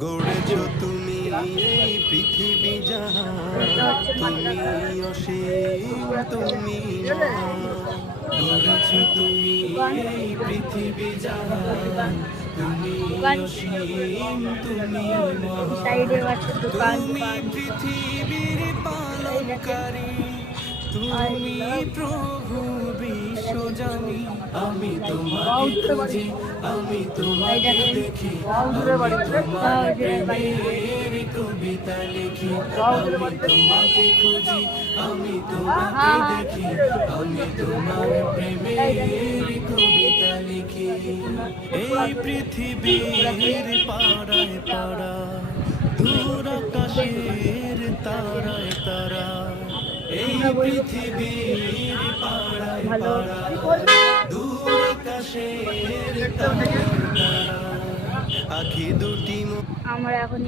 গড়েছ তুমি এই পৃথিবী জাহান, তুমি অসীম তুমি মহান। গড়েছ তুমি এই পৃথিবী জাহান, তুমি অসীম তুমি মহান। তুমি পৃথিবীর পালনকারী, তুমি প্রভু বিশ্বজানি। আমি তোমাকে খুঁজি, আমি তোমাকে দেখি, আমি তোমার প্রেমের কবিতা লিখি। আমি তোমাকে খুঁজি, আমি তোমাকে দেখি, আমি তোমার প্রেমের কবিতা লিখি। এই পৃথিবীর পাড়ায় পাড়া, দূর আকাশের তারায় তারা, এই পৃথিবীর পাড়ায় পাড়া, দূর আকাশের তারায় তারা, আখি দুটি আমরা এখন